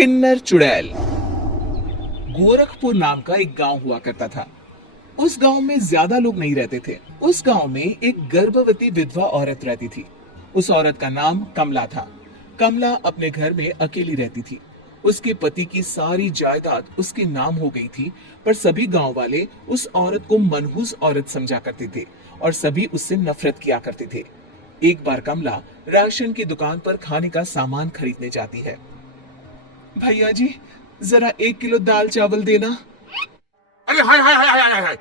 किन्नर चुड़ैल। गोरखपुर नाम का एक गांव हुआ करता था। उस गांव में ज्यादा लोग नहीं रहते थे। उस गांव में एक गर्भवती विधवा औरत रहती थी। उस औरत का नाम कमला था। कमला अपने घर में अकेली रहती थी। उसके पति की सारी जायदाद उसके नाम हो गई थी, पर सभी गांव वाले उस औरत को मनहूस औरत समझा करते थे और सभी उससे नफरत किया करते थे। एक बार कमला राशन की दुकान पर खाने का सामान खरीदने जाती है। भैया जी, जरा 1 किलो दाल चावल देना। अरे हाय हाय हाय हाय हाय हाय।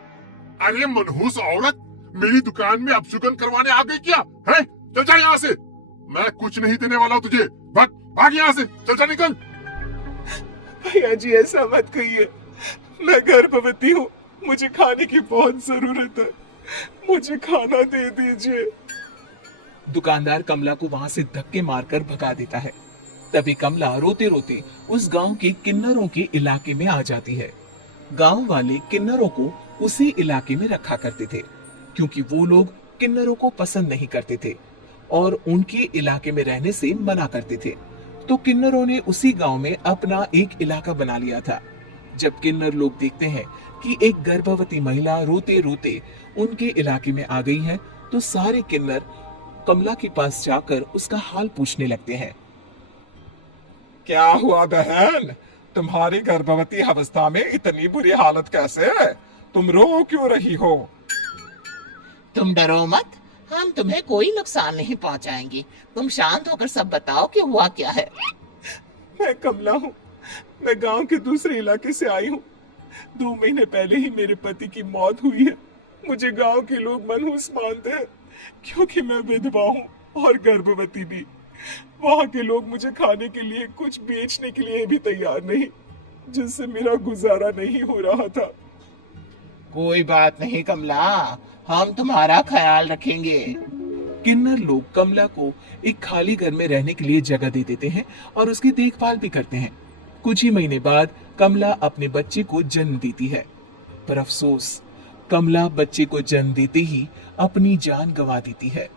अरे मनहूस औरत, मेरी दुकान में अपशुगन करवाने आ गई क्या है? चल जा यहाँ से, मैं कुछ नहीं देने वाला तुझे। भाग भाग यहाँ से, चल जा निकल। भैया जी, ऐसा मत कहिए, मैं गर्भवती हूँ, मुझे खाने की बहुत जरूरत है, मुझे खाना दे दीजिए। दुकानदार कमला को वहां से धक्के मारकर भगा देता है। तभी कमला रोते रोते उस गांव के किन्नरों के इलाके में आ जाती है। गांव वाले किन्नरों को उसी इलाके में रखा करते थे, क्योंकि वो लोग किन्नरों को पसंद नहीं करते थे और उनके इलाके में रहने से मना करते थे। तो किन्नरों ने उसी गांव में अपना एक इलाका बना लिया था। जब किन्नर लोग देखते हैं कि एक गर्भवती महिला रोते रोते उनके इलाके में आ गई है, तो सारे किन्नर कमला के पास जाकर उसका हाल पूछने लगते हैं। क्या हुआ बहन, तुम्हारी गर्भवती अवस्था में इतनी बुरी हालत कैसे है? तुम रो क्यों रही हो? तुम डरो मत, हम तुम्हें कोई नुकसान नहीं पहुंचाएंगे। तुम शांत होकर सब बताओ कि हुआ क्या है। मैं कमला हूँ, मैं गांव के दूसरे इलाके से आई हूँ। 2 महीने पहले ही मेरे पति की मौत हुई है। मुझे गांव के लोग मनहूस मानते हैं, क्योंकि मैं विधवा हूँ और गर्भवती भी। वहाँ के लोग मुझे खाने के लिए कुछ बेचने के लिए भी तैयार नहीं, जिससे मेरा गुजारा नहीं हो रहा था। कोई बात नहीं कमला, हम तुम्हारा ख्याल रखेंगे। किन्नर लोग कमला को एक खाली घर में रहने के लिए जगह दे देते हैं और उसकी देखभाल भी करते हैं। कुछ ही महीने बाद कमला अपने बच्चे को जन्म देती है, पर अफसोस, कमला बच्चे को जन्म देते ही अपनी जान गंवा देती है।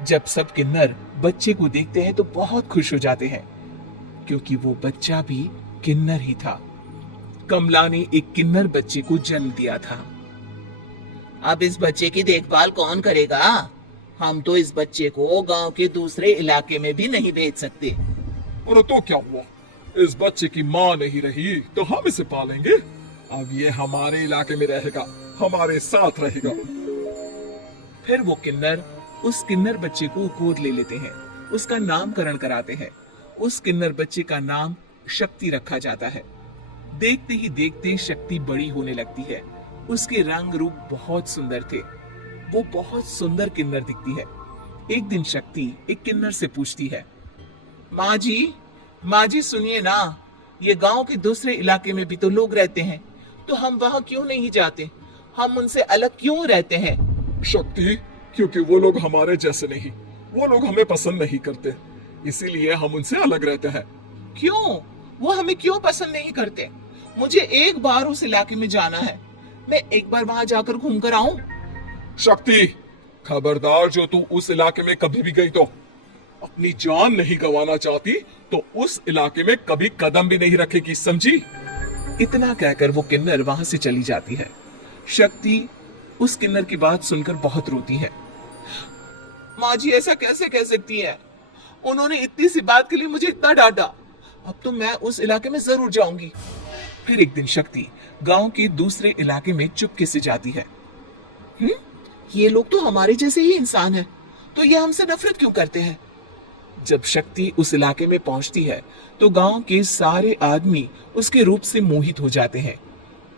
जब सब किन्नर बच्चे को देखते हैं तो बहुत खुश हो जाते हैं, क्योंकि वो बच्चा भी किन्नर ही था। कमला ने एक किन्नर बच्चे को जन्म दिया था। अब इस बच्चे की देखभाल कौन करेगा? हम तो इस बच्चे को गांव के दूसरे इलाके में भी नहीं भेज सकते। और तो क्या हुआ, इस बच्चे की माँ नहीं रही तो हम इसे पालेंगे। अब ये हमारे इलाके में रहेगा, हमारे साथ रहेगा। फिर वो किन्नर उस किन्नर बच्चे को गोद ले लेते हैं, उसका नामकरण कराते हैं। उस किन्नर बच्चे का नाम शक्ति रखा जाता है। देखते ही देखते शक्ति बड़ी होने लगती है। उसके रंग रूप बहुत सुंदर थे। वो बहुत सुंदर किन्नर दिखती है। एक दिन शक्ति एक किन्नर से पूछती है, माँ जी सुनिए ना, ये गांव के दूसरे इलाके में भी तो लोग रहते हैं, तो हम वहां क्यों नहीं जाते? हम उनसे अलग क्यों रहते हैं? शक्ति, क्योंकि वो लोग हमारे जैसे नहीं, वो लोग हमें पसंद नहीं करते, इसीलिए हम उनसे अलग रहते हैं। क्यों? वो हमें क्यों पसंद नहीं करते? मुझे एक बार उस इलाके में जाना है, मैं एक बार वहां जाकर घूम कर आऊं। शक्ति, खबरदार, जो तू उस इलाके में कभी भी गई तो अपनी जान नहीं गंवाना चाहती तो उस इलाके में कभी कदम भी नहीं रखेगी, समझी? इतना कहकर वो किन्नर वहां से चली जाती है। शक्ति उस किन्नर की बात सुनकर बहुत रोती है। माँ जी, ऐसा कैसे कह सकती है? उन्होंने इतनी सी बात के लिए मुझे इतना डांटा। अब तो मैं उस इलाके में जरूर जाऊंगी। फिर एक दिन शक्ति गांव के दूसरे इलाके में चुपके से जाती है। ये लोग तो हमारे जैसे ही इंसान हैं, तो ये हमसे नफरत क्यों करते हैं? जब शक्ति उस इलाके में पहुंचती है तो गांव के सारे आदमी उसके रूप से मोहित हो जाते हैं।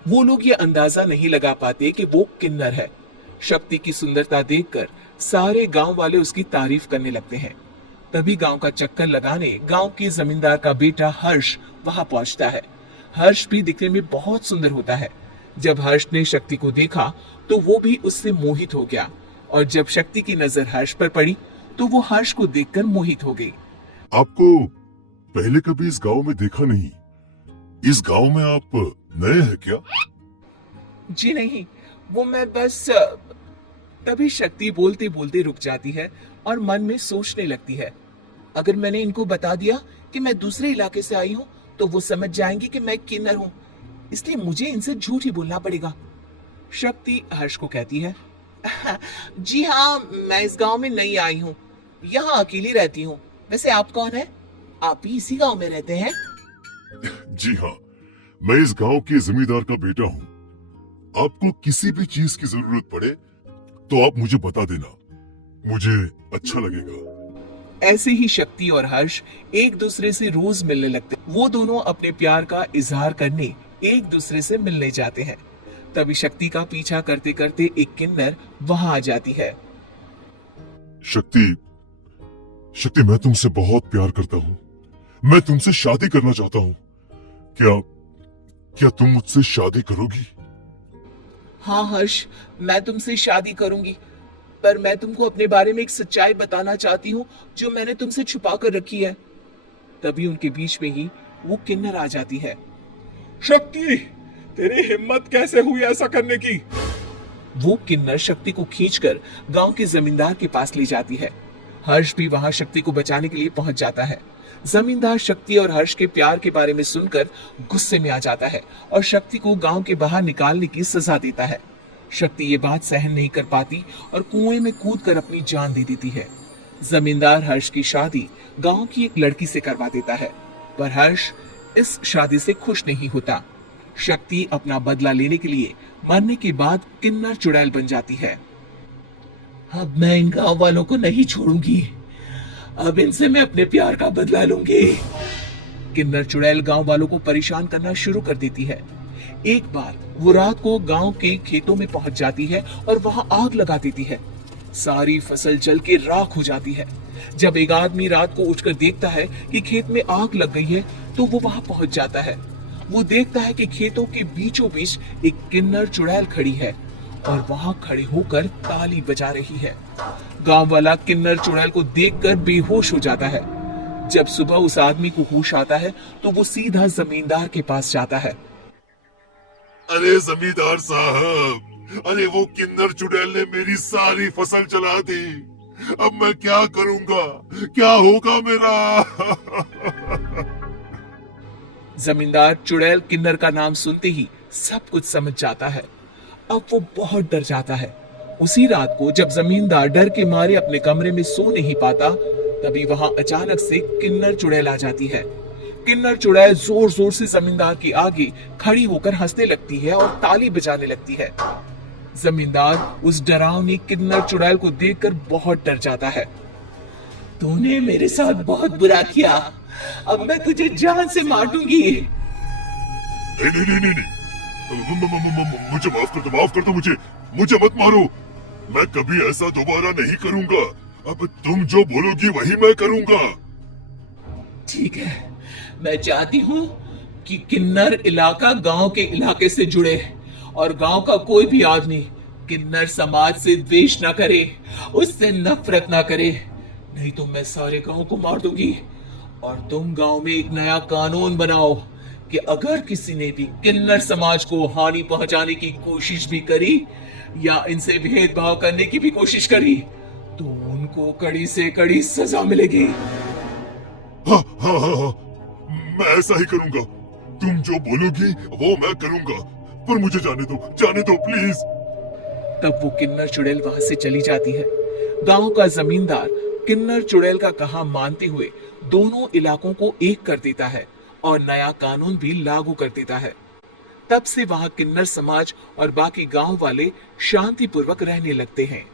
वो लोग ये अंदाजा नहीं लगा पाते कि वो किन्नर है। शक्ति की सुंदरता देखकर सारे गांव वाले उसकी तारीफ करने लगते हैं। तभी गांव का चक्कर लगाने गांव के जमींदार का बेटा हर्ष वहां पहुंचता है। हर्ष भी दिखने में बहुत सुंदर होता है। जब हर्ष ने शक्ति को देखा तो वो भी उससे मोहित हो गया, और जब शक्ति की नजर हर्ष पर पड़ी तो वो हर्ष को देखकर मोहित हो गई। आपको पहले कभी इस गांव में देखा नहीं। इस गांव में आप नए हैं क्या? जी नहीं, वो मैं बस। तभी शक्ति बोलते बोलते रुक जाती है और मन में सोचने लगती है, अगर मैंने इनको बता दिया कि मैं दूसरे इलाके से आई हूँ तो वो समझ जाएंगे कि मैं किन्नर हूँ, इसलिए मुझे इनसे झूठ ही बोलना पड़ेगा। शक्ति हर्ष को कहती है, जी हाँ, मैं इस गांव में नई आई हूँ, यहाँ अकेली रहती हूँ। वैसे आप कौन है? आप भी इसी गांव में रहते हैं? जी हाँ, मैं इस गांव के जमींदार का बेटा हूँ। आपको किसी भी चीज की जरूरत पड़े तो आप मुझे बता देना, मुझे अच्छा लगेगा। ऐसे ही शक्ति और हर्ष एक दूसरे से रोज मिलने लगते। वो दोनों अपने प्यार का इजहार करने एक दूसरे से मिलने जाते हैं। तभी शक्ति का पीछा करते करते एक किन्नर वहां आ जाती है। शक्ति, शक्ति, मैं तुमसे बहुत प्यार करता हूँ। मैं तुमसे शादी करना चाहता हूँ। क्या तुम मुझसे शादी करोगी? हाँ हर्ष, मैं तुमसे शादी करूंगी, पर मैं तुमको अपने बारे में एक सच्चाई बताना चाहती हूँ जो मैंने तुमसे छुपा कर रखी है। तभी उनके बीच में ही वो किन्नर आ जाती है। शक्ति, तेरी हिम्मत कैसे हुई ऐसा करने की? वो किन्नर शक्ति को खींचकर गांव के जमींदार के पास ले जाती है। हर्ष भी वहां शक्ति को बचाने के लिए पहुंच जाता है। जमींदार शक्ति और हर्ष के प्यार के बारे में सुनकर गुस्से में आ जाता है और शक्ति को गांव के बाहर निकालने की सजा देता है। शक्ति ये बात सहन नहीं कर पाती और कुएं में कूदकर अपनी जान दे देती है। जमींदार हर्ष की शादी गांव की एक लड़की से करवा देता है, पर हर्ष इस शादी से खुश नहीं होता। शक्ति अपना बदला लेने के लिए मरने के बाद किन्नर चुड़ैल बन जाती है। अब मैं इन गांव वालों को नहीं छोड़ूंगी, अब इनसे मैं अपने प्यार का बदला लूंगी। किन्नर चुड़ैल गांव वालों को परेशान करना शुरू कर देती है। एक बार वो रात को गांव के खेतों में पहुंच जाती है और वहां आग लगा देती है। सारी फसल जल के राख हो जाती है। जब एक आदमी रात को उठकर देखता है कि खेत में आग लग गई है, तो वो वहां पहुंच जाता है। वो देखता है कि खेतों के बीचों बीच एक किन्नर चुड़ैल खड़ी है और वहां खड़े होकर ताली बजा रही है। गांव वाला किन्नर चुड़ैल को देखकर बेहोश हो जाता है। जब सुबह उस आदमी को होश आता है तो वो सीधा जमींदार के पास जाता है। अरे जमींदार साहब, अरे वो किन्नर चुड़ैल ने मेरी सारी फसल जला दी। अब मैं क्या करूंगा, क्या होगा मेरा? जमींदार चुड़ैल किन्नर का नाम सुनते ही सब कुछ समझ जाता है। अब वो बहुत डर जाता है। उसी रात को जब जमींदार डर के मारे अपने कमरे में सो नहीं पाता, तभी वहां अचानक से किन्नर चुड़ैल आ जाती है। किन्नर चुड़ैल जोर जोर से जमींदार के आगे खड़ी होकर हंसने लगती है और ताली बजाने लगती है। जमींदार उस डरावनी किन्नर चुड़ैल को देखकर बहुत डर जाता है। तूने मेरे साथ बहुत बुरा किया, अब मैं तुझे जान से मार दूंगी। नहीं नहीं नहीं नहीं, मुझे माफ कर दो, मुझे मत मारो। मैं कभी ऐसा दोबारा नहीं करूंगा। अब तुम जो बोलोगी वही मैं करूंगा। ठीक है, मैं चाहती हूँ कि किन्नर इलाका गांव के इलाके से जुड़े और गांव का कोई भी आदमी किन्नर समाज से द्वेष न करे, उससे नफरत न करे, नहीं तो मैं सारे गांव को मार दूंगी। और तुम गांव में एक नया कानून बनाओ कि अगर किसी ने भी किन्नर समाज को हानि पहुंचाने की कोशिश भी करी या इनसे भेदभाव करने की भी कोशिश करी, तो उनको कड़ी से कड़ी सजा मिलेगी। हाँ हाँ हाँ हाँ, मैं ऐसा ही करूंगा। तुम जो बोलोगी वो मैं करूंगा, पर मुझे जाने दो प्लीज। तब वो किन्नर चुड़ैल वहां से चली जाती है। गांव का जमींदार किन्नर चुड़ैल का कहा मानते हुए दोनों इलाकों को एक कर देता है और नया कानून भी लागू कर देता है। तब से वहां किन्नर समाज और बाकी गांव वाले शांतिपूर्वक रहने लगते हैं।